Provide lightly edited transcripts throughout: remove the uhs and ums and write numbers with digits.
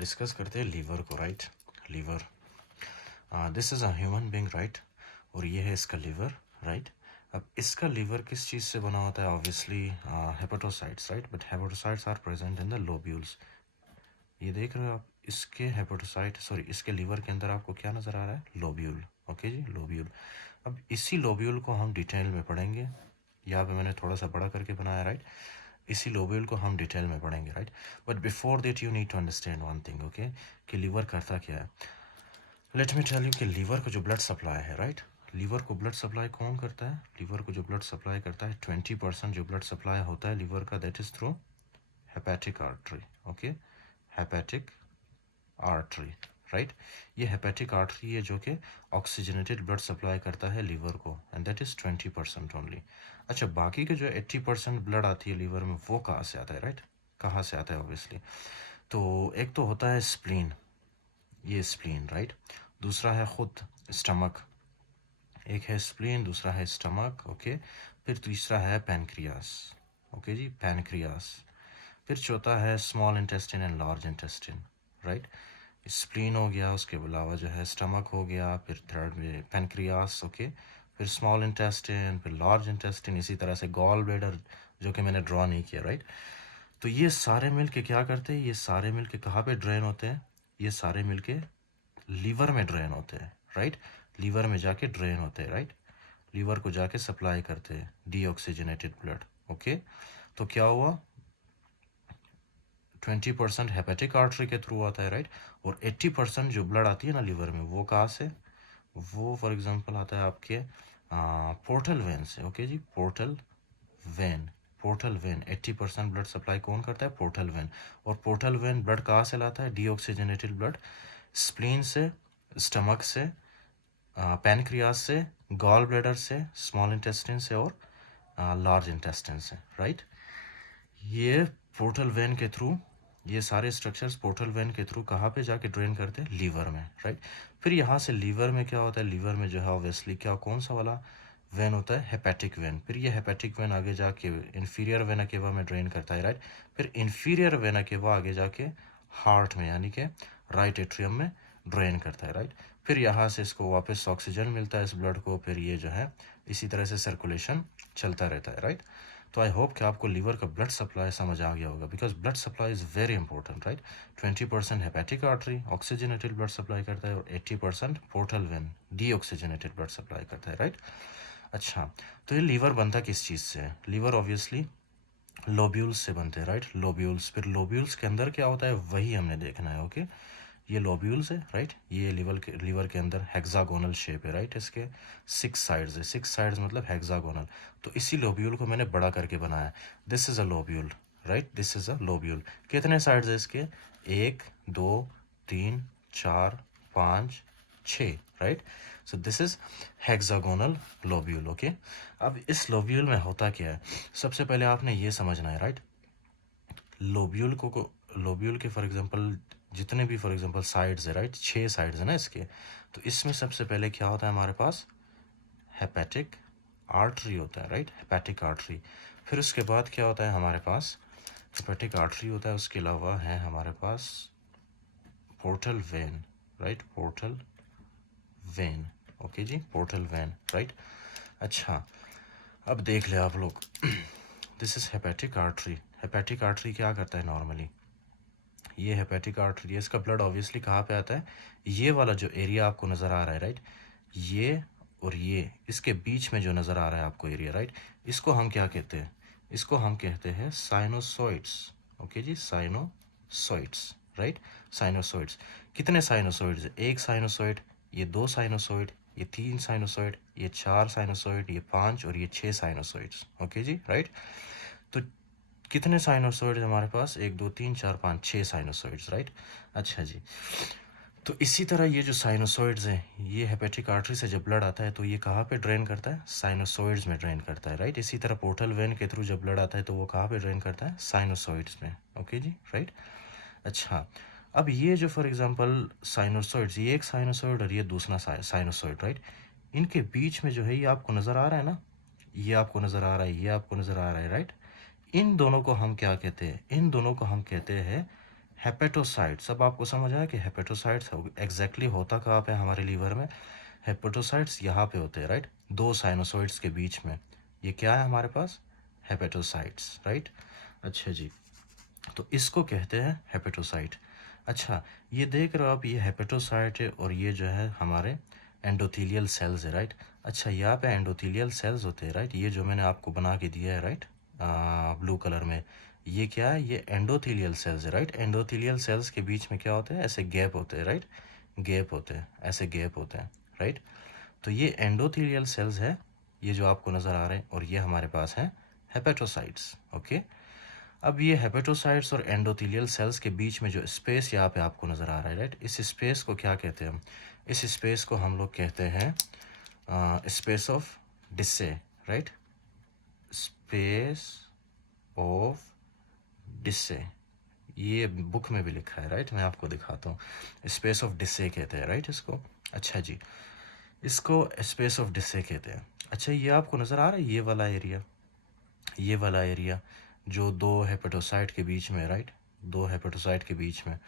Discuss करते हैं liver को, right. Liver, this is a human being, right. और ये है इसका लीवर, राइट। अब इसका लीवर किस चीज़ से बना होता है? Obviously hepatocytes, right. But hepatocytes are present in the lobules. ये देख रहे हो आप, इसके हेपेटोसाइट सॉरी इसके लीवर के अंदर आपको क्या नज़र आ रहा है? लोब्यूल। ओके जी, लोब्यूल। अब इसी लोब्यूल को हम डिटेल में पढ़ेंगे। यहाँ पे मैंने थोड़ा सा बड़ा करके बनाया, राइट। इसी लोब्यूल को हम डिटेल में पढ़ेंगे, right. But before that you need to understand one thing, okay, कि लीवर करता क्या है। लेट मी टेल यू कि लीवर को जो ब्लड सप्लाई है, राइट, लीवर को ब्लड सप्लाई कौन करता है? लीवर को जो ब्लड सप्लाई करता है, 20% जो ब्लड सप्लाई होता है लीवर का, that is through hepatic artery. Okay, hepatic artery, right. ये हेपेटिक आर्टरी है जो कि ऑक्सीजनेटेड ब्लड सप्लाई करता है लीवर को, एंड दैट इज 20% ओनली। अच्छा, बाकी के जो 80% ब्लड आती है लीवर में, वो कहाँ से आता है, राइट? कहाँ से आता है? ऑब्वियसली तो एक तो होता है स्प्लीन, ये स्प्लीन, राइट। दूसरा है खुद स्टमक, एक है स्प्लीन, दूसरा है स्टमक, ओके। फिर तीसरा है पैनक्रियास, ओके जी, पैनक्रियास। फिर चौथा है small intestine and large intestine, right. Spleen हो गया, उसके अलावा जो है स्टमक हो गया, फिर थर्ड में पैनक्रियास, ओके। फिर स्मॉल इंटेस्टिन, फिर लार्ज इंटेस्टिन, इसी तरह से गॉल ब्लैडर, जो कि मैंने ड्रॉ नहीं किया, राइट। तो ये सारे मिल के क्या करते हैं? ये सारे मिल के कहाँ पे ड्रेन होते हैं? ये सारे मिल के लीवर में ड्रेन होते हैं, राइट। लीवर में जाके ड्रेन होते हैं, राइट। लीवर को जाके सप्लाई करते हैं डीऑक्सीजनेटेड ब्लड, ओके। तो क्या हुआ? 20% हेपेटिक आर्टरी के थ्रू आता है, राइट। और 80% जो ब्लड आती है ना लीवर में, वो कहाँ से? वो फॉर एग्जांपल आता है आपके पोर्टल वेन से, ओके जी, portal vein. Portal vein 80% blood supply कौन करता है? Portal vein. और पोर्टल वेन ब्लड कहाँ से लाता है? डीऑक्सीजनेटेड ब्लड स्प्लीन से, स्टमक से, पैनक्रियास से, गॉल ब्लैडर से, स्मॉल इंटेस्टिन से और लार्ज इंटेस्टिन से, राइट। ये पोर्टल वेन के थ्रू, ये सारे स्ट्रक्चर्स पोर्टल वेन के थ्रू कहाँ पे जाके ड्रेन करते हैं? लीवर में, राइट। फिर यहाँ से लीवर में क्या होता है? लीवर में जो है ऑब्वियसली क्या, कौन सा वाला वेन होता है? Hepatic when. फिर ये हेपेटिक वेन आगे जाके इन्फीरियर वेना केवा में ड्रेन करता है, राइट। फिर इन्फीरियर वेना केवा आगे जाके हार्ट में, यानी कि राइट एट्रियम में ड्रेन करता है, राइट। फिर यहाँ से इसको वापस ऑक्सीजन मिलता है इस ब्लड को, फिर ये जो है इसी तरह से सर्कुलेशन चलता रहता है, राइट। तो आई होप कि आपको लीवर का ब्लड सप्लाई समझ आ गया होगा, because blood supply is very important, right. 20% hepatic artery oxygenated blood supply करता है और 80% portal vein deoxygenated blood supply करता है, राइट। अच्छा, तो ये लीवर बनता किस चीज़ से है? लीवर ऑब्वियसली लोब्यूल्स से बनते हैं, राइट। लोब्यूल्स, फिर लोब्यूल्स के अंदर क्या होता है वही हमने देखना है, ओके। ये लोब्यूल्स है, राइट। ये लीवर के अंदर हेक्सागोनल शेप है, राइट। इसके 6 साइड्स है, 6 साइड्स मतलब हेक्सागोनल। तो इसी लोब्यूल को मैंने बड़ा करके बनाया। This is a lobule, right, this is a lobule. कितने साइड्स है इसके? 1 2 3 4 5 6, right. So this is hexagonal lobule, okay. अब इस लोब्यूल में होता क्या है? सबसे पहले आपने ये समझना है, राइट। लोब्यूल के फॉर एग्जांपल जितने भी फॉर एग्जांपल साइड्स है, राइट, 6 साइड्स है ना इसके। तो इसमें सबसे पहले क्या होता है हमारे पास? हेपेटिक आर्टरी होता है, राइट, हेपेटिक आर्टरी। फिर उसके बाद क्या होता है हमारे पास? हेपेटिक आर्टरी होता है, उसके अलावा है हमारे पास portal vein, right, portal vein, okay जी, पोर्टल वेन, राइट। अच्छा, अब देख ले आप लोग, this is hepatic artery. Hepatic artery क्या करता है नॉर्मली? ये हेपेटिक आर्टरी, इसका ब्लड ऑब्वियसली कहाँ पे आता है? ये वाला जो एरिया आपको नज़र आ रहा है, राइट, ये और ये इसके बीच में जो नज़र आ रहा है आपको एरिया, राइट, इसको हम क्या कहते हैं? इसको हम कहते हैं साइनोसॉइड्स, ओके जी, साइनोसॉइड्स, राइट, साइनोसॉइड्स। कितने साइनोसॉइड्स? एक साइनोसॉइड, ये 2 साइनोसॉइड, ये 3 साइनोसॉइड, ये 4 साइनोसॉइड, ये 5 और ये 6 साइनोसॉइड्स, ओके जी, राइट। तो कितने साइनोसॉइड्स हमारे पास? 1 2 3 4 5 6 साइनोसॉइड्स, राइट। अच्छा जी, तो इसी तरह ये जो साइनोसॉइड्स हैं, ये हेपेटिक आर्टरी से जब ब्लड आता है तो ये कहाँ पे ड्रेन करता है? साइनोसॉइड्स में ड्रेन करता है, राइट। इसी तरह पोर्टल वेन के थ्रू जब ब्लड आता है तो वो कहाँ पे ड्रेन करता है? साइनोसॉइड्स में, ओके जी, राइट। अच्छा, अब ये जो फॉर एग्जांपल साइनोसॉइड्स, ये एक साइनोसॉइड और ये दूसरा साइनोसॉइड, राइट, इनके बीच में जो है ये आपको नज़र आ रहा है ना, ये आपको नज़र आ रहा है, ये आपको नज़र आ रहा है, राइट। इन दोनों को हम क्या कहते हैं? इन दोनों को हम कहते हैं हेपेटोसाइट्स, अब आपको समझ आया कि हेपेटोसाइट्स एग्जैक्टली होता कहाँ पे हमारे लीवर में? हेपेटोसाइट्स यहाँ पे होते हैं, राइट, दो साइनोसॉइड्स के बीच में। ये क्या है हमारे पास? Hepatocytes, right. अच्छा जी, तो इसको कहते हैं हेपेटोसाइट। अच्छा, ये देख रहे हो आप, ये हेपेटोसाइट है और ये जो है हमारे एंडोथीलियल सेल्स है, राइट। अच्छा, यहाँ पे एंडोथीलियल सेल्स होते हैं, राइट, ये जो मैंने आपको बना के दिया है, राइट, ब्लू कलर में, ये क्या है? ये एंडोथीलियल सेल्स है, राइट। एंडोथीलियल सेल्स के बीच में क्या होते हैं? ऐसे गैप होते हैं, राइट, गैप होते हैं, ऐसे गैप होते हैं, राइट। तो ये एंडोथीलियल सेल्स है, ये जो आपको नज़र आ रहे हैं, और ये हमारे पास हैं हेपेटोसाइट्स, ओके। अब ये हेपेटोसाइट्स और एंडोथेलियल सेल्स के बीच में जो स्पेस यहाँ पे आपको नज़र आ रहा है, राइट, इस स्पेस को क्या कहते हैं हम? इस स्पेस को हम लोग कहते हैं space of Disse, right, space of Disse. ये बुक में भी लिखा है, राइट, मैं आपको दिखाता हूँ। स्पेस ऑफ डिस्से कहते हैं, राइट, इसको। अच्छा जी, इसको स्पेस ऑफ डिस्से कहते हैं। अच्छा, ये आपको नज़र आ रहा है, ये वाला एरिया, ये वाला एरिया जो दो हेपेटोसाइट के बीच में, राइट, दो हेपेटोसाइट के बीच में,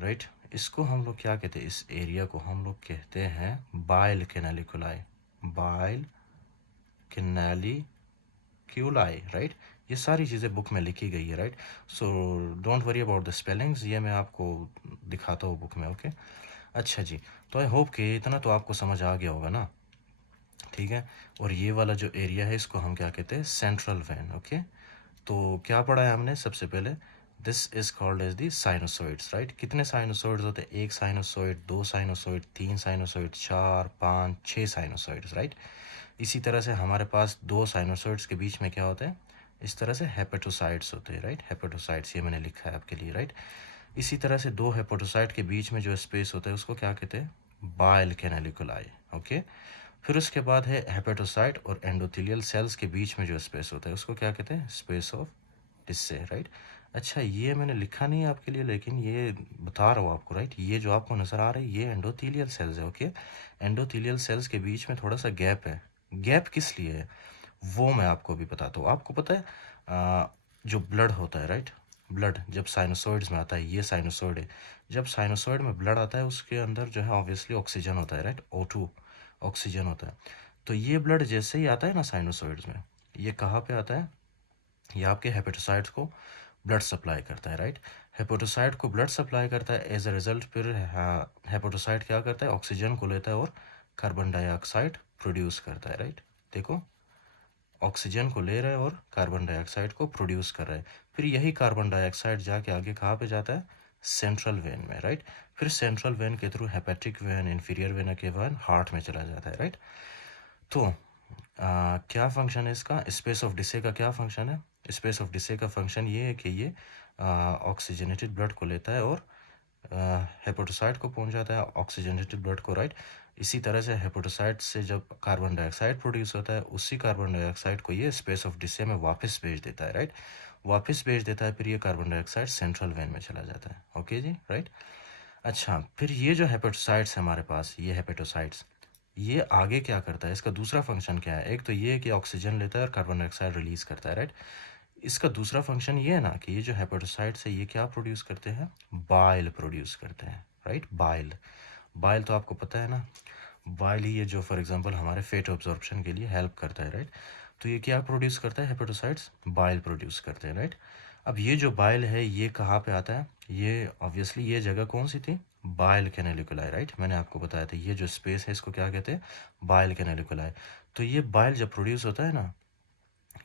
राइट, इसको हम लोग क्या कहते हैं? इस एरिया को हम लोग कहते हैं बाइल कैनालिकुलाई, बाइल कैनालिक्यूलाई, राइट। ये सारी चीज़ें बुक में लिखी गई है, right. So don't worry about the spellings, ये मैं आपको दिखाता हूँ बुक में, ओके। अच्छा जी, तो आई होप कि इतना तो आपको समझ आ गया होगा ना, ठीक है। और ये वाला जो एरिया है, इसको हम क्या कहते हैं? Central vein, okay. तो क्या पढ़ा है हमने सबसे पहले? This is called as the sinusoids, right. कितने साइनोसॉइड्स होते हैं? एक साइनोसॉइड, दो साइनोसॉइड, तीन साइनोसॉइड, चार, पाँच, छः साइनोसॉइड्स, राइट। इसी तरह से हमारे पास दो साइनोसॉइड्स के बीच में क्या होता है? इस तरह से हेपेटोसाइड्स होते हैं, राइट, हेपेटोसाइड्स, ये मैंने लिखा है आपके लिए, राइट। इसी तरह से दो हेपेटोसाइड के बीच में जो स्पेस होता है उसको क्या कहते हैं? Bile canaliculi, okay. फिर उसके बाद है हेपेटोसाइट और एंडोथेलियल सेल्स के बीच में जो स्पेस होता है उसको क्या कहते हैं? Space of Disse, right. अच्छा, ये मैंने लिखा नहीं है आपके लिए, लेकिन ये बता रहा हूँ आपको, राइट। ये जो आपको नज़र आ रहा है, ये एंडोथेलियल सेल्स है, ओके। एंडोथेलियल सेल्स के बीच में थोड़ा सा गैप है। गैप किस लिए है वो मैं आपको अभी बताता हूँ। आपको पता है जो ब्लड होता है, राइट, ब्लड जब साइनोसॉइड्स में आता है, ये साइनोसॉइड है, जब साइनोसॉइड में ब्लड आता है उसके अंदर जो है ऑब्वियसली ऑक्सीजन होता है, राइट, O2 ऑक्सीजन होता है। तो ये ब्लड जैसे ही आता है ना साइनोसॉइड्स में, ये कहाँ पे आता है? ये आपके हेपेटोसाइट्स को ब्लड सप्लाई करता है, राइट। हेपेटोसाइट को ब्लड सप्लाई करता है, एज अ रिजल्ट फिर हेपेटोसाइट क्या करता है? ऑक्सीजन को लेता है और कार्बन डाइऑक्साइड प्रोड्यूस करता है, राइट। देखो, ऑक्सीजन को ले रहा है और कार्बन डाइऑक्साइड को प्रोड्यूस कर रहा है। फिर यही कार्बन डाइऑक्साइड जाके आगे कहाँ पे जाता है? सेंट्रल वेन में, राइट। फिर सेंट्रल वेन के through hepatic when, inferior vena के वेन हार्ट में चला जाता है, राइट। तो क्या फंक्शन है इसका? स्पेस ऑफ डिसे का क्या फंक्शन है? स्पेस ऑफ डिसे का फंक्शन ये है कि ये ऑक्सीजनेटेड ब्लड को लेता है और हेपेटोसाइट को पहुंच जाता है ऑक्सीजनेटेड ब्लड को, राइट। इसी तरह से हेपेटोसाइट से जब कार्बन डाइऑक्साइड प्रोड्यूस होता है, उसी कार्बन डाइऑक्साइड को ये स्पेस ऑफ डिसे में वापस भेज देता है, राइट, वापस भेज देता है। फिर ये कार्बन डाइऑक्साइड सेंट्रल वेन में चला जाता है, ओके जी, राइट। अच्छा, फिर ये जो हेपेटोसाइट्स है हमारे पास, ये हेपेटोसाइट्स, ये आगे क्या करता है? इसका दूसरा फंक्शन क्या है? एक तो ये है कि ऑक्सीजन लेता है और कार्बन डाइऑक्साइड रिलीज करता है, राइट। इसका दूसरा फंक्शन ये है ना कि ये जो हेपेटोसाइट्स है, ये क्या प्रोड्यूस करते हैं? बाइल प्रोड्यूस करते हैं, राइट, बाइल। बाइल तो आपको पता है ना, बाइल ही है जो फॉर एग्जांपल हमारे फेट ऑब्जॉर्प्शन के लिए हेल्प करता है, राइट। तो ये क्या प्रोड्यूस करता है? हेपेटोसाइट्स बाइल प्रोड्यूस करते हैं, राइट। अब ये जो बाइल है ये कहाँ पे आता है? ये ऑब्वियसली ये जगह कौन सी थी? Bile canaliculi, right. मैंने आपको बताया था ये जो स्पेस है इसको क्या कहते हैं? बाइल कैनालिकुलाई। तो ये बाइल जब प्रोड्यूस होता है ना,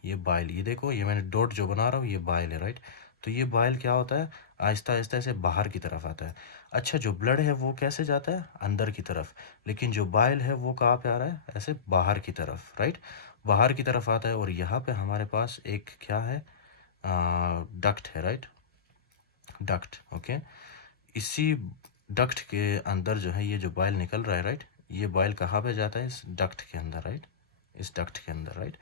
ये बाइल, ये देखो, ये मैंने डॉट जो बना रहा हूँ ये बाइल है, राइट। तो ये बाइल क्या होता है? आहिस्ता आहिस्ता ऐसे बाहर की तरफ आता है। अच्छा, जो ब्लड है वो कैसे जाता है? अंदर की तरफ। लेकिन जो बाइल है वो कहाँ पे आ रहा है? ऐसे बाहर की तरफ, राइट, बाहर की तरफ आता है। और यहाँ पे हमारे पास एक क्या है? डक्ट है, राइट, डक्ट, ओके। इसी डक्ट के अंदर जो है ये जो बाइल निकल रहा है, राइट, ये बाइल कहाँ पे जाता है? इस डक्ट के अंदर, राइट, इस डक्ट के अंदर, राइट।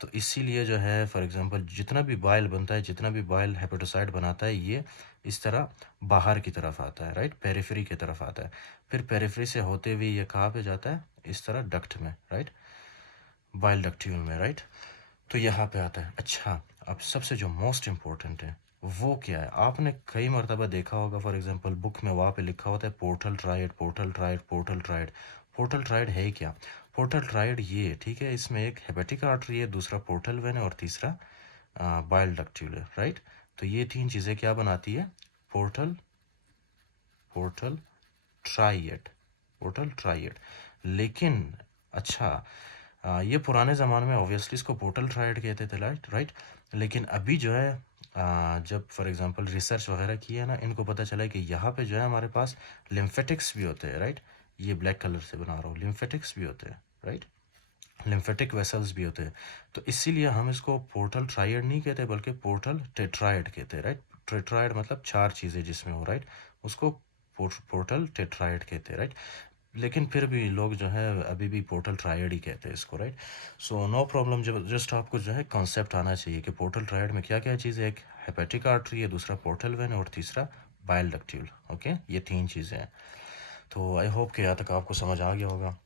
तो इसीलिए जो है फॉर एग्जांपल जितना भी बाइल बनता है, जितना भी बाइल हेपेटोसाइट बनाता है, ये इस तरह बाहर की तरफ आता है, राइट, पेरिफेरी की तरफ आता है। फिर पेरिफेरी से होते हुए ये कहाँ पे जाता है? इस तरह डक्ट में, राइट, बाइल डक्ट्यूल में, राइट। तो यहाँ पे आता है। अच्छा, अब सबसे जो मोस्ट इम्पोर्टेंट है, वो क्या है, आपने कई मरतबा देखा होगा, फॉर एग्जांपल बुक में वहाँ पे लिखा होता है portal triad, portal triad, portal triad. Portal triad है क्या? पोर्टल ट्रायड ये, ठीक है, इसमें एक हेपेटिक आर्टरी है, दूसरा पोर्टल वेन है और तीसरा बाइल डक्ट्यूल है, राइट। तो ये तीन चीज़ें क्या बनाती है? Portal portal triad, portal triad. लेकिन अच्छा, ये पुराने ज़माने में ऑब्वियसली इसको पोर्टल ट्राइड कहते थे, राइट राइट। लेकिन अभी जो है जब फॉर एग्जांपल रिसर्च वगैरह की है ना, इनको पता चला है कि यहाँ पे जो है हमारे पास लिम्फेटिक्स भी होते हैं, राइट। ये ब्लैक कलर से बना रहा हूँ, लिम्फेटिक्स भी होते हैं, राइट। लिम्फेटिक वेसल्स भी होते हैं। तो इसीलिए हम इसको पोर्टल ट्राइड नहीं कहते बल्कि पोर्टल टेट्राइड कहते हैं, राइट। टेट्राइड मतलब चार चीज़ें जिसमें हो, राइट। उसको पोर्टल टेट्राइड कहते हैं, राइट। लेकिन फिर भी लोग जो है अभी भी पोर्टल ट्रायड ही कहते हैं इसको, राइट। सो नो प्रॉब्लम, जब जस्ट आपको जो है कॉन्सेप्ट आना चाहिए कि पोर्टल ट्रायड में क्या क्या चीज़ें, एक हेपेटिक आर्टरी है, दूसरा पोर्टल वेन और तीसरा बाइल डक्ट्यूल। ओके, ये तीन चीज़ें हैं। तो आई होप कि यहाँ तक आपको समझ आ गया होगा।